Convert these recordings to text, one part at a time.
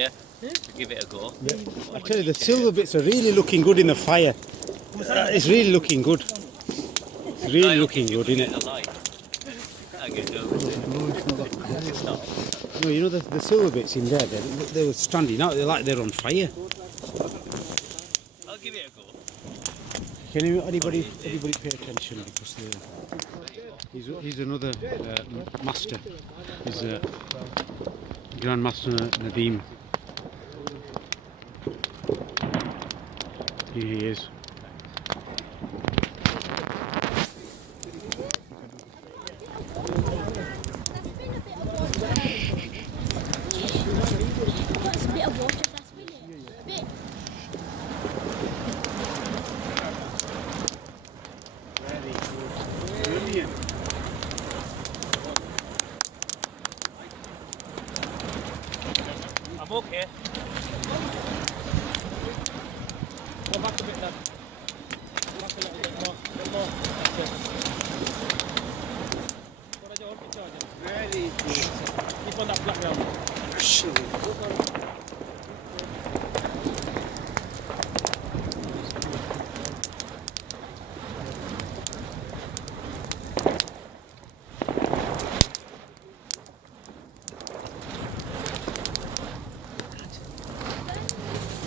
you to give it a go. Yeah. I tell you, the silver bits are really looking good in the fire. It's really looking good. It's really looking good, isn't it? No, you know the silver bits in there, they were standing out. They're like they're on fire. I'll give it a go. Can anybody pay attention, because he's another master. He's Grandmaster Nadeem. Here he is. I'm okay. Go back a bit then. Back a little bit more. That's it. Ready. Keep on that flat ground.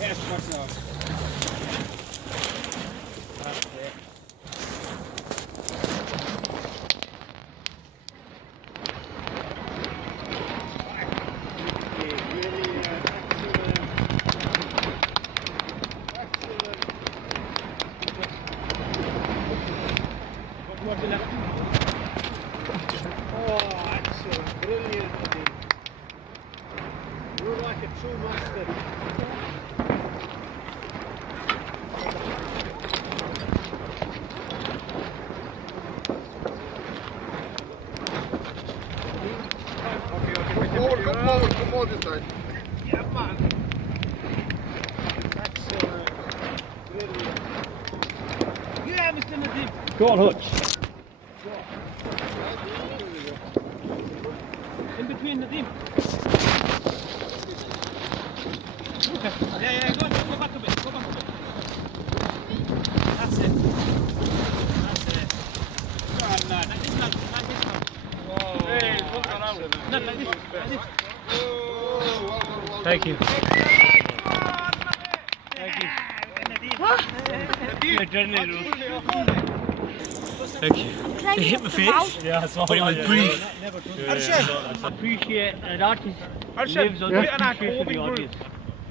Yes, what's up? That's it. Oh, excellent, brilliant. You're like a true master. Come forward this side. Yeah, man. Excellent. Brilliant. Yeah, Mr. Nadeem. Go on, Hutch. In between Nadeem. Okay. Yeah, go back a bit. Go back a bit. That's it. Come on, man. Like this, man. Whoa. Hey, look around. No, like this. Thank you. Thank you. Thank you. It hit my face, Yeah, I saw but it was brief. Arshad, Appreciate an artist Arshad, lives on yeah. the appreciation of the audience.